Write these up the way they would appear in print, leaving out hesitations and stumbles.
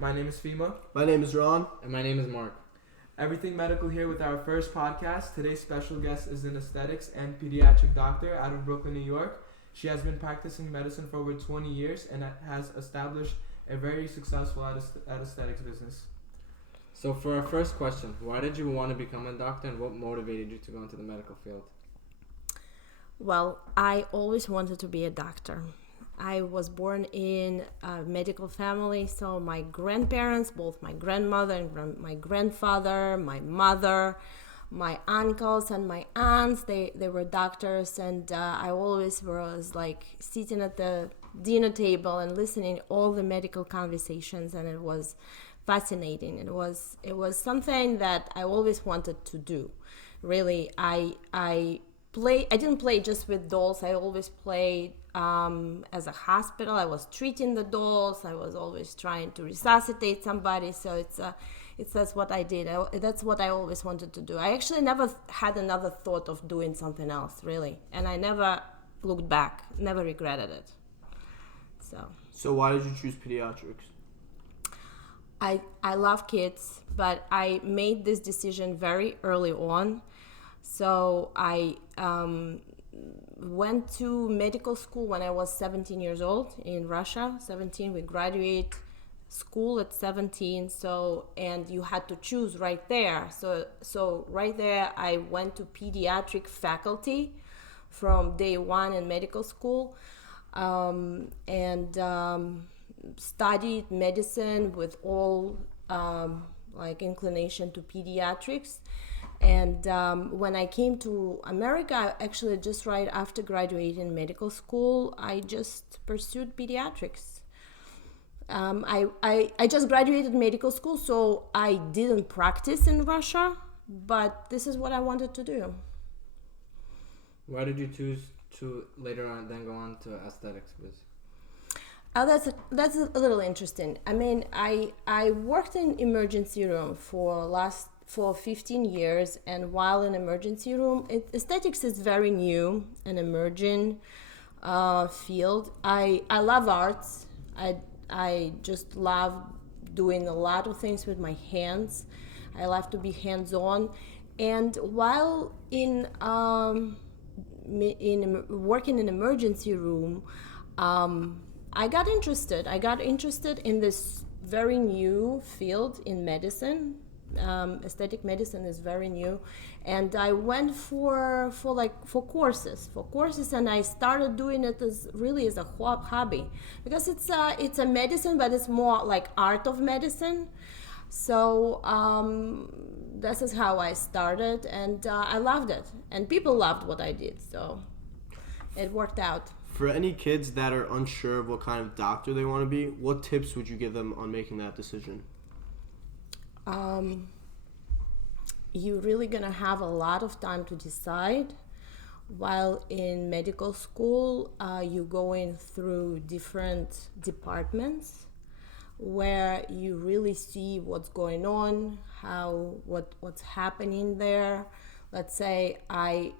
My name is Fima. My name is Ron. And my name is Mark. Everything Medical here with our first podcast. Today's special guest is an aesthetics and pediatric doctor out of Brooklyn, New York. She has been practicing medicine for over 20 years and has established a very successful aesthetics business. So for our first question, why did you want to become a doctor and what motivated you to go into the medical field? Well, I always wanted to be a doctor. I was born in a medical family, so my grandparents, both my grandmother and my grandfather, my mother, my uncles and my aunts, they were doctors, and I always was like sitting at the dinner table and listening all the medical conversations, and it was fascinating. It was something that I always wanted to do. Really, I didn't play just with dolls. I always played as a hospital. I was treating the dolls. I was always trying to resuscitate somebody. So that's what I did. That's what I always wanted to do. I actually never had another thought of doing something else, really. And I never looked back, never regretted it. So why did you choose pediatrics? I love kids, but I made this decision very early on. So I went to medical school when I was 17 years old in Russia. 17, we graduate school at 17. And you had to choose right there. So right there, I went to pediatric faculty from day one in medical school, and studied medicine with all inclination to pediatrics. And when I came to America, actually just right after graduating medical school, I just pursued pediatrics. I just graduated medical school, so I didn't practice in Russia, but this is what I wanted to do. Why did you choose to later on then go on to aesthetics? Oh, that's a little interesting. I mean, I worked in emergency room for 15 years, and while in emergency room, aesthetics is very new and emerging field. I love arts. I just love doing a lot of things with my hands. I love to be hands-on. And while in working in emergency room, I got interested. In this very new field in medicine. Aesthetic medicine is very new, and I went for courses, and I started doing it as a hobby, because it's a medicine, but it's more like art of medicine. So this is how I started, and I loved it, and people loved what I did, so it worked out. For any kids that are unsure of what kind of doctor they want to be, what tips would you give them on making that decision? You're really gonna have a lot of time to decide. While in medical school, you're going through different departments where you really see what's going on, what's happening there. Let's say I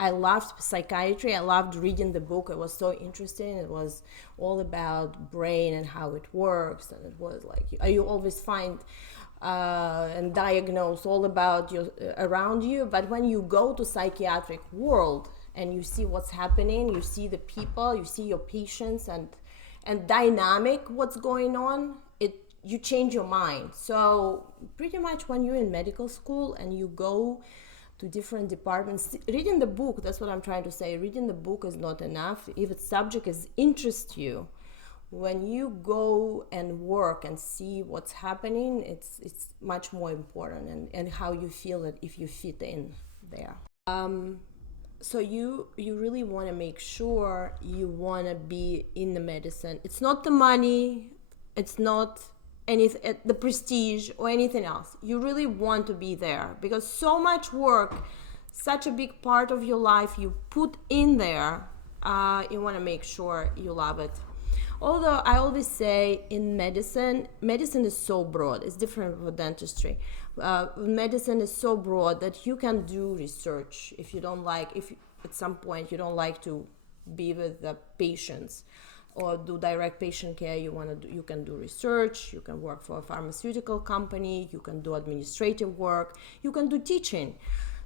loved psychiatry. I loved reading the book. It was so interesting. It was all about brain and how it works, and it was like you always find and diagnose all about you around you. But when you go to psychiatric world and you see what's happening, you see the people, you see your patients, and dynamic what's going on, you change your mind. So pretty much when you're in medical school and you go to different departments, reading the book, that's what I'm trying to say. Reading the book is not enough. If a subject interests you, when you go and work and see what's happening, it's much more important, and how you feel it if you fit in there. So you really want to make sure you want to be in the medicine. It's not the money, it's not the prestige or anything else. You really want to be there, because so much work, such a big part of your life you put in there. You want to make sure you love it. Although I always say in medicine is so broad. It's different from dentistry. Medicine is so broad that you can do research if at some point you don't like to be with the patients. or do direct patient care, you can do research, you can work for a pharmaceutical company, you can do administrative work, you can do teaching.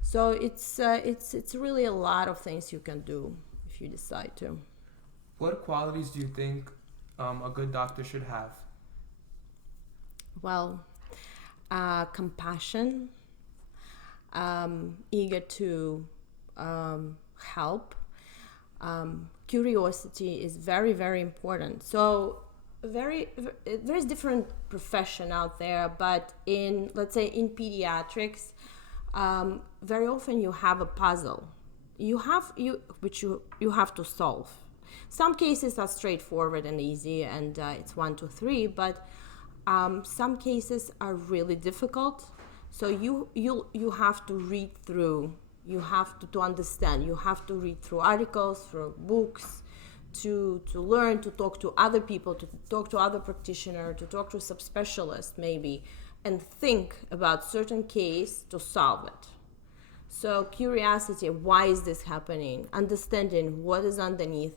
So it's really a lot of things you can do if you decide to. What qualities do you think a good doctor should have? Well, compassion, eager to help. Curiosity is very, very important. So there's different profession out there, but let's say in pediatrics, very often you have a puzzle which you have to solve. Some cases are straightforward and easy, and it's 1, 2, 3, but some cases are really difficult. So you have to read through, you have to understand, you have to read through articles, through books, to learn, to talk to other people, to talk to other practitioners, to talk to subspecialists maybe, and think about certain case to solve it. So curiosity, why is this happening? Understanding what is underneath.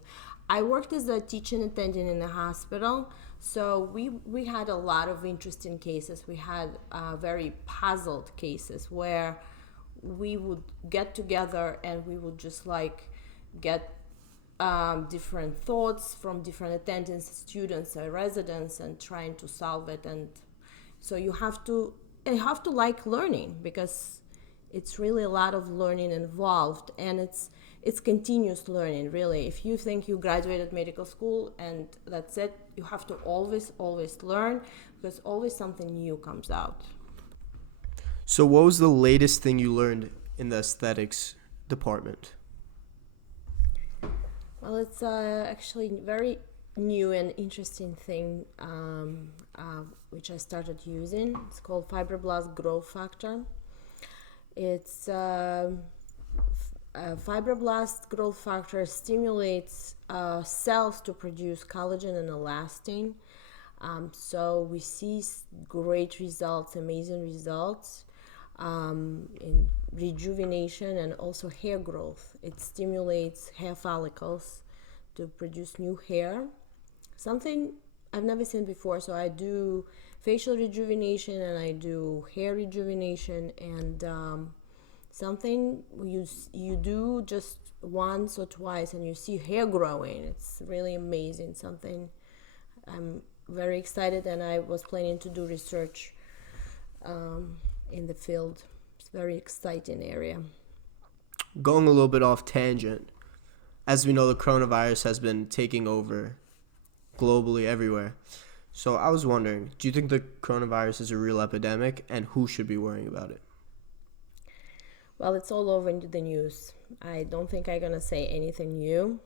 I worked as a teaching attendant in a hospital, so we had a lot of interesting cases. We had very puzzled cases where we would get together and we would just get different thoughts from different attendants, students, residents, and trying to solve it. And so you have to like learning, because it's really a lot of learning involved, and it's continuous learning, really. If you think you graduated medical school and that's it, you have to always learn, because always something new comes out. So what was the latest thing you learned in the aesthetics department? Well, it's actually very new and interesting thing which I started using. It's called fibroblast growth factor. It's fibroblast growth factor stimulates cells to produce collagen and elastin. So we see great results, amazing results in rejuvenation and also hair growth. It stimulates hair follicles to produce new hair, something I've never seen before. So I do facial rejuvenation and I do hair rejuvenation, and something you do just once or twice and you see hair growing. It's really amazing, something I'm very excited, and I was planning to do research in the field. It's a very exciting area. Going a little bit off tangent, as we know, the coronavirus has been taking over globally everywhere. So I was wondering, do you think the coronavirus is a real epidemic, and who should be worrying about it? Well, it's all over the news. I don't think I'm gonna say anything new.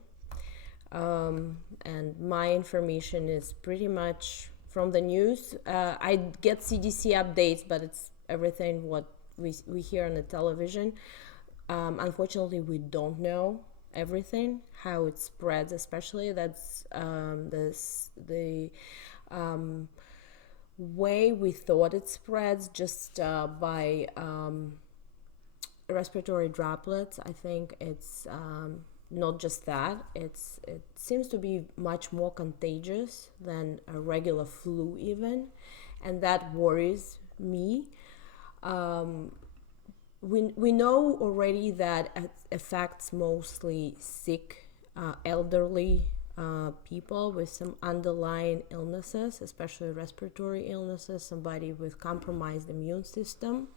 And my information is pretty much from the news. I get CDC updates, but it's everything what we hear on the television. Unfortunately, we don't know everything, how it spreads, especially that's the way we thought it spreads just by respiratory droplets. I think it's not just that, it seems to be much more contagious than a regular flu even, and that worries me. We know already that it affects mostly sick, elderly people with some underlying illnesses, especially respiratory illnesses, somebody with compromised immune system.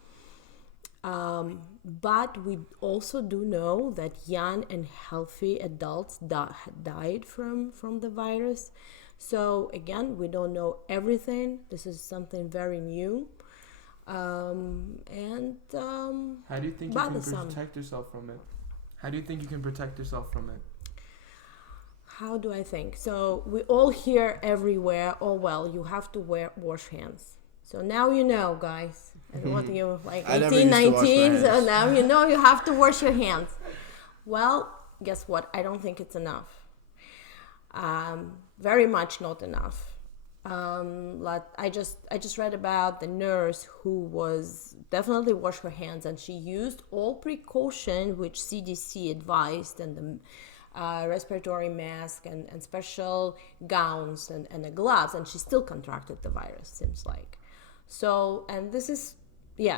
But we also do know that young and healthy adults died from the virus. So again, we don't know everything. This is something very new. How do you think you can protect yourself from it? How do you think you can protect yourself from it? How do I think? So we all hear everywhere, oh well, you have to wash hands. So now you know, guys. And what you like 18, 19, so now you know you have to wash your hands. Well, guess what? I don't think it's enough. Very much not enough. I just read about the nurse who was definitely wash her hands, and she used all precaution which CDC advised and the respiratory mask and special gowns and the gloves, and she still contracted the virus, seems like. So, and this is,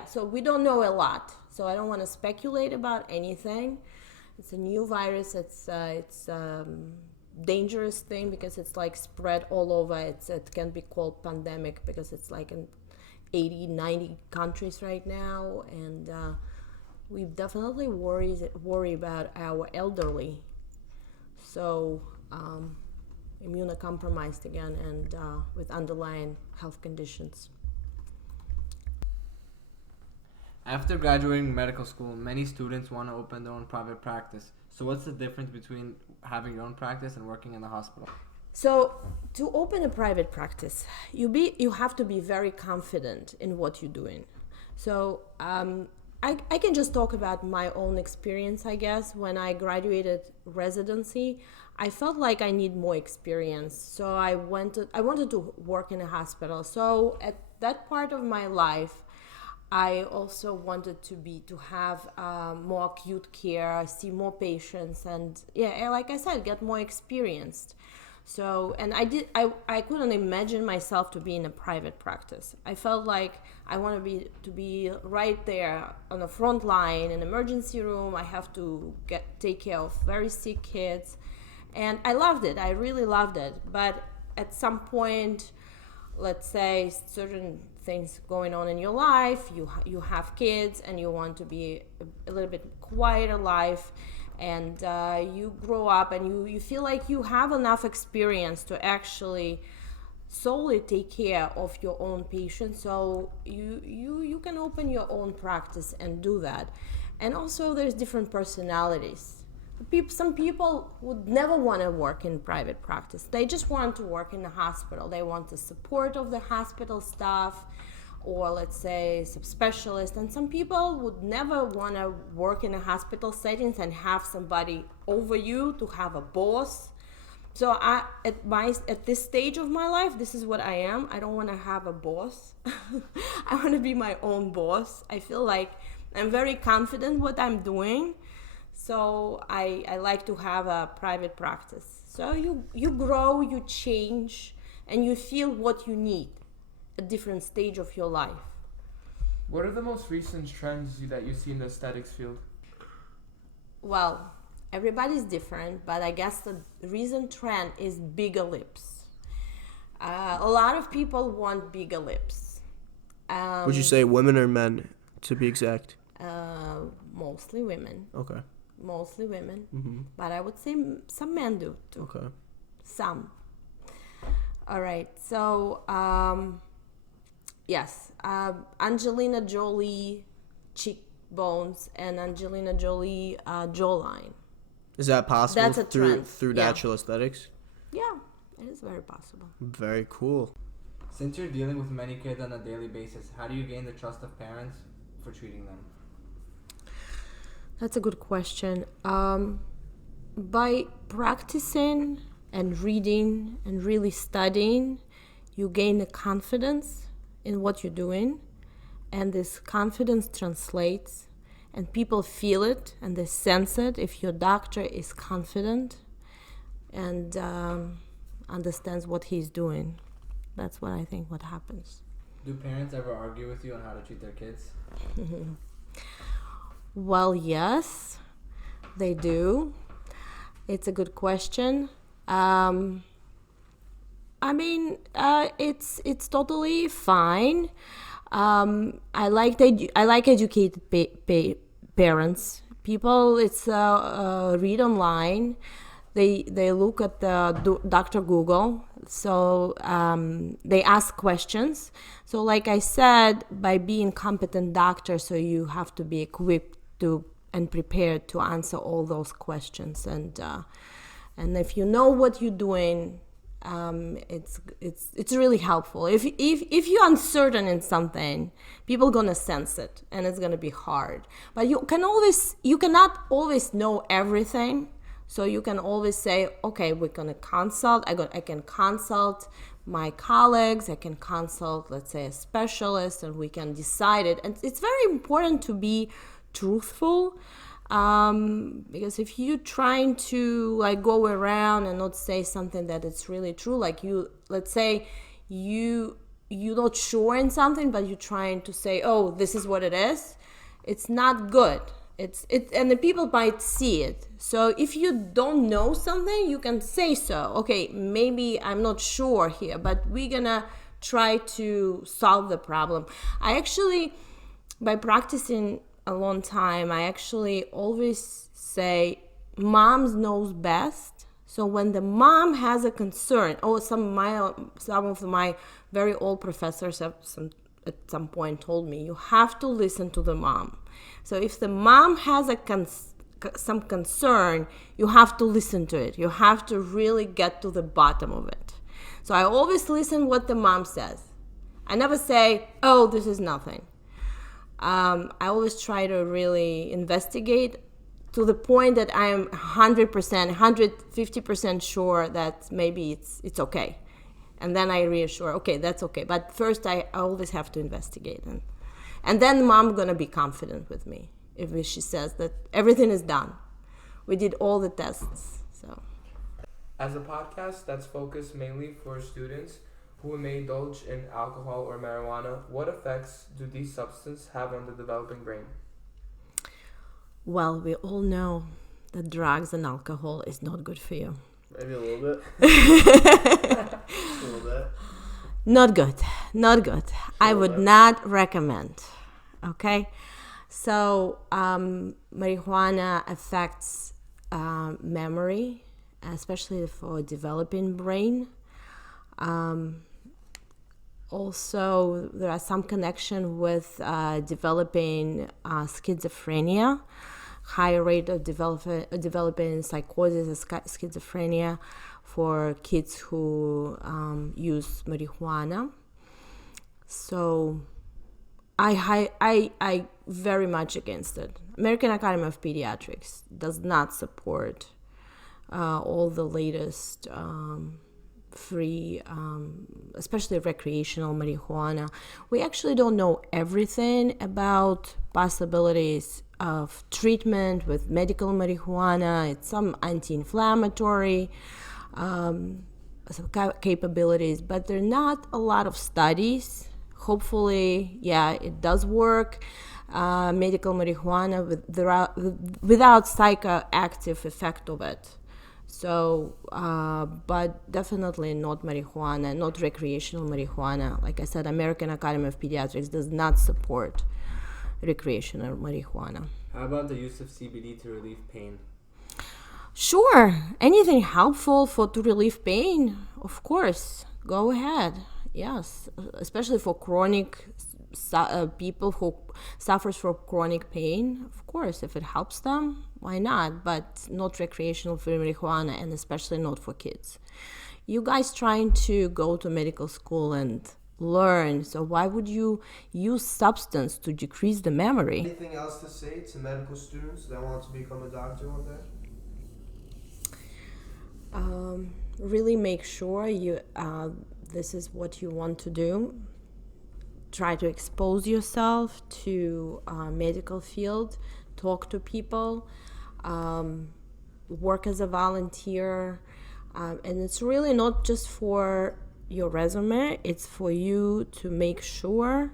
so we don't know a lot. So I don't want to speculate about anything. It's a new virus. It's dangerous thing because it's like spread all over. It can be called pandemic because it's like in 80, 90 countries right now. And we definitely worry about our elderly. So immunocompromised again and with underlying health conditions. After graduating medical school, many students want to open their own private practice. So what's the difference between having your own practice and working in the hospital? So to open a private practice, you have to be very confident in what you're doing. So I can just talk about my own experience, I guess. When I graduated residency, I felt like I need more experience. So I wanted to work in a hospital. So at that part of my life, I also wanted to have more acute care, see more patients, and like I said, get more experienced. So, and I couldn't imagine myself to be in a private practice. I felt like I want to be right there on the front line in emergency room. I have to take care of very sick kids, and I loved it. I really loved it. But at some point, let's say certain things going on in your life, you have kids and you want to be a little bit quieter life, and you grow up and you feel like you have enough experience to actually solely take care of your own patients, so you can open your own practice and do that. And also there's different personalities. Some people would never want to work in private practice. They just want to work in the hospital. They want the support of the hospital staff, or let's say subspecialists. And some people would never want to work in a hospital settings and have somebody over you, to have a boss. So at this stage of my life, this is what I am. I don't want to have a boss. I want to be my own boss. I feel like I'm very confident what I'm doing. So I like to have a private practice. So you grow, you change, and you feel what you need at different stage of your life. What are the most recent trends that you see in the aesthetics field? Well, everybody's different, but I guess the recent trend is bigger lips. A lot of people want bigger lips. Would you say women or men, to be exact? Mostly women. Okay. Mostly women. Mm-hmm. But I would say some men do too. Okay. Some. All right. So, yes. Angelina Jolie cheekbones and Angelina Jolie jawline. Is that possible? That's a trend. Through natural aesthetics? Yeah, it is very possible. Very cool. Since you're dealing with many kids on a daily basis, how do you gain the trust of parents for treating them? That's a good question. By practicing and reading and really studying, you gain the confidence in what you're doing, and this confidence translates, and people feel it and they sense it if your doctor is confident and understands what he's doing. That's what I think what happens. Do parents ever argue with you on how to treat their kids? Well, yes, they do. It's a good question. I mean, it's totally fine. I like educated parents. People, it's read online. They look at the Dr. Google. So they ask questions. So like I said, by being competent doctor, so you have to be equipped to and prepared to answer all those questions. And if you know what you're doing, it's really helpful. If you're uncertain in something, people gonna sense it, and it's gonna be hard. But you cannot always know everything. So you can always say, okay, we're gonna consult. I can consult my colleagues. I can consult, let's say, a specialist, and we can decide it. And it's very important to be truthful. Because if you trying to like go around and not say something that it's really true, like let's say you're not sure in something, but you're trying to say, oh, this is what it is, it's not good. And the people might see it. So if you don't know something, you can say so. Okay, maybe I'm not sure here, but we're gonna try to solve the problem. I actually, by practicing a long time, I actually always say moms knows best. So when the mom has a concern, some of my very old professors at some point told me, you have to listen to the mom. So if the mom has some concern, you have to listen to it. You have to really get to the bottom of it. So I always listen what the mom says. I never say, oh, this is nothing. I always try to really investigate to the point that I am 100%, 150% sure that maybe it's okay. And then I reassure, okay, that's okay. But first I always have to investigate. And then mom gonna be confident with me if she says that everything is done. We did all the tests, so. As a podcast that's focused mainly for students who may indulge in alcohol or marijuana, what effects do these substances have on the developing brain? Well, we all know that drugs and alcohol is not good for you. Maybe a little bit. A little bit. Not good. I would not recommend. Okay? So, marijuana affects memory, especially for developing brain. Also, there are some connection with developing schizophrenia, higher rate of developing psychosis and schizophrenia for kids who use marijuana. So I very much against it. American Academy of Pediatrics does not support all the latest free, especially recreational marijuana. We actually don't know everything about possibilities of treatment with medical marijuana. It's some anti-inflammatory capabilities, but there are not a lot of studies. Hopefully, yeah, it does work. Medical marijuana without psychoactive effect of it. So, but definitely not marijuana, not recreational marijuana. Like I said, American Academy of Pediatrics does not support recreational marijuana. How about the use of CBD to relieve pain? Sure, anything helpful to relieve pain, of course, go ahead. Yes, especially for chronic people who suffers from chronic pain. Of course, if it helps them, why not? But not recreational for marijuana, and especially not for kids. You guys trying to go to medical school and learn, so why would you use substance to decrease the memory? Anything else to say to medical students that want to become a doctor one day? Really make sure this is what you want to do. Try to expose yourself to medical field, talk to people, work as a volunteer, and it's really not just for your resume, it's for you to make sure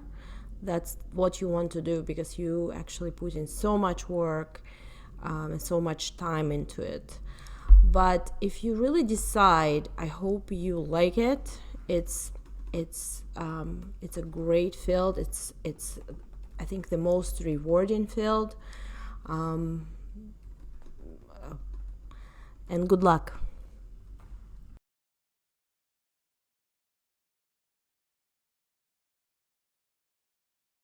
that's what you want to do, because you actually put in so much work and so much time into it. But if you really decide, I hope you like it. It's a great field. It's I think the most rewarding field. And good luck.